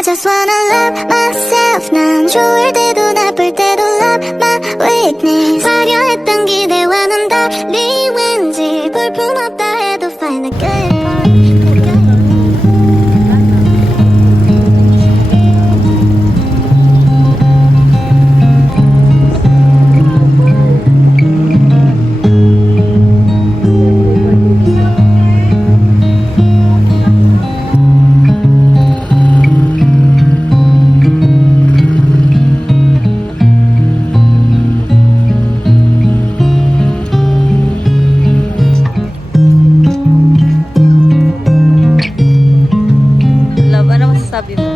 I just wanna love myself. 난 좋을 때도 나쁠 때도 love my weakness. 화려했던 기대와는 달리 왠지 볼품없다 해도 find the good part. Sabi mo.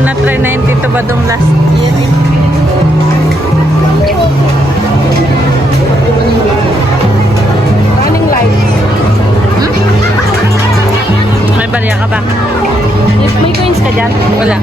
Na-try na yung Tito Badong last year. Running lights. May barya ka ba? May coins ka dyan? Wala.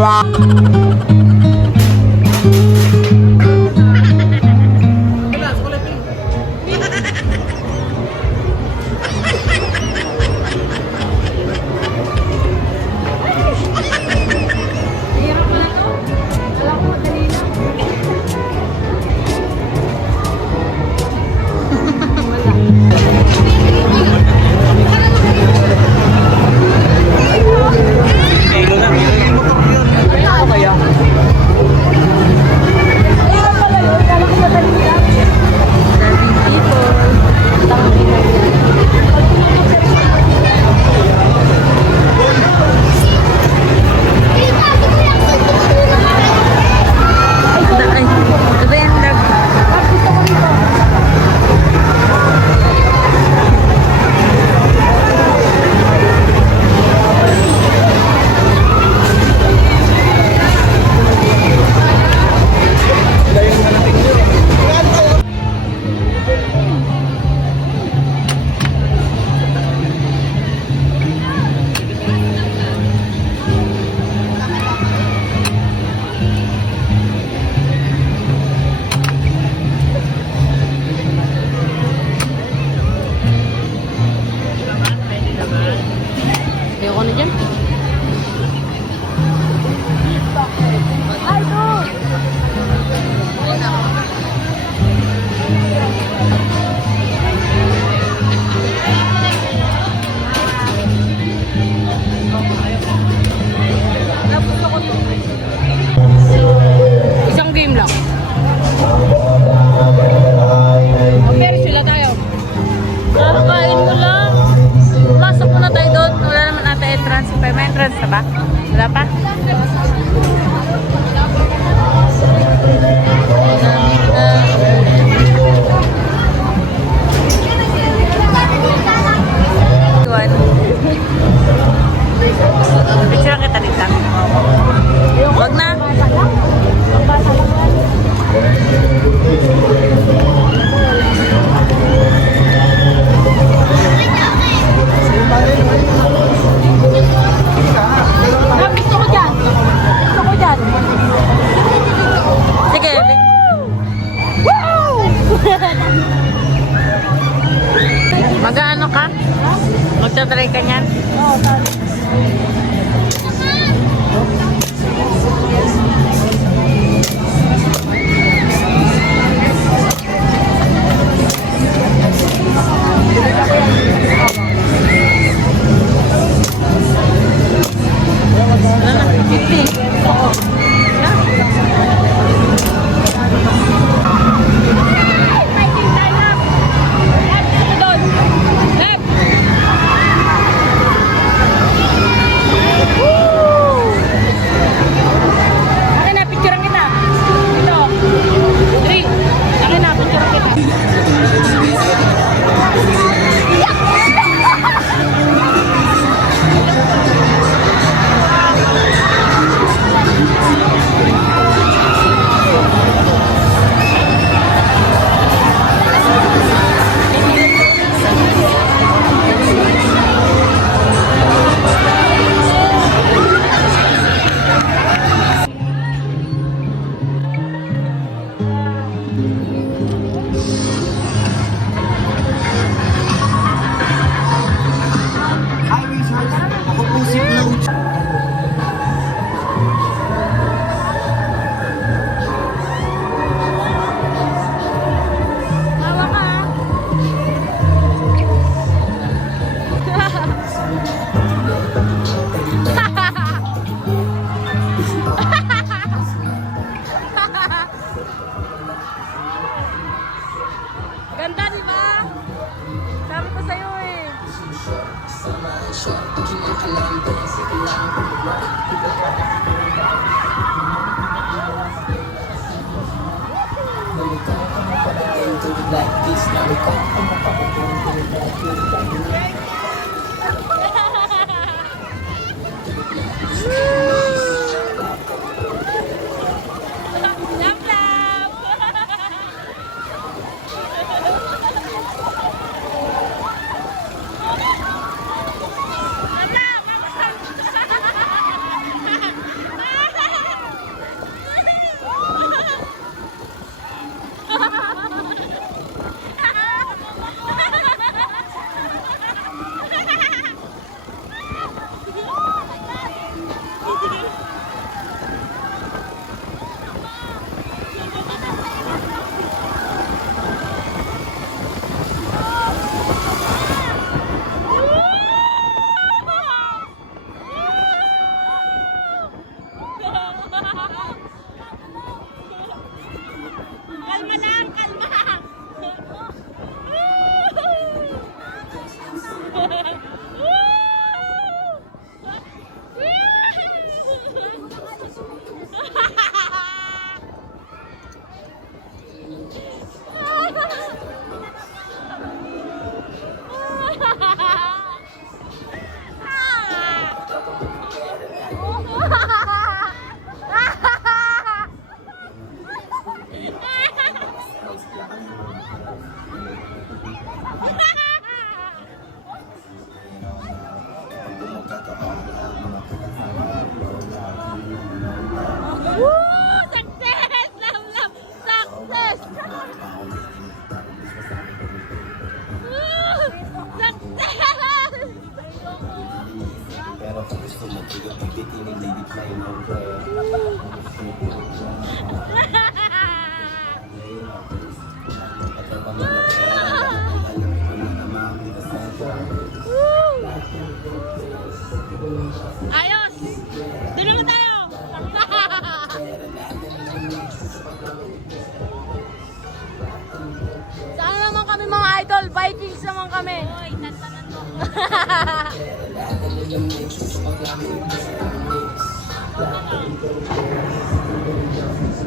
La Kakakain mo lang. Masok muna tayo doon. Wala naman ata entrance. May entrance na ba? Wala pa? Iwan. Picture kita dito. Wag na. Gusto ko dyan. Gusto ko dyan. Sige. Mag-ano ka? Magta-try ka niyan? Oo, tama. Akin na, picturean kita. Ito. 3. Akin na, picturean kita. Ganda, di ba? Sabi ko sa'yo eh. Love, love. Kalma lang, kalma. Success! Love, love! Success! Success! Pero kung gusto mo, pagtitinig na hindi tayo Ayos! Dito na tayo! Saan naman kami mga idol? Vikings naman kami! kami. Hoy, tantanan mo.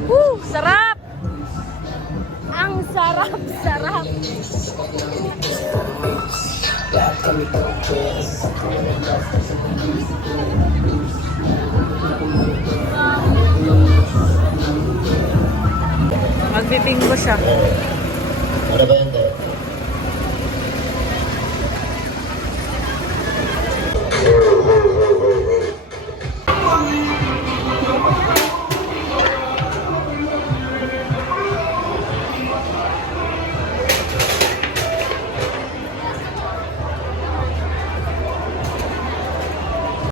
Woo! Sarap! Ang sarap, sarap. Magpipinggo siya. Ano ba yan?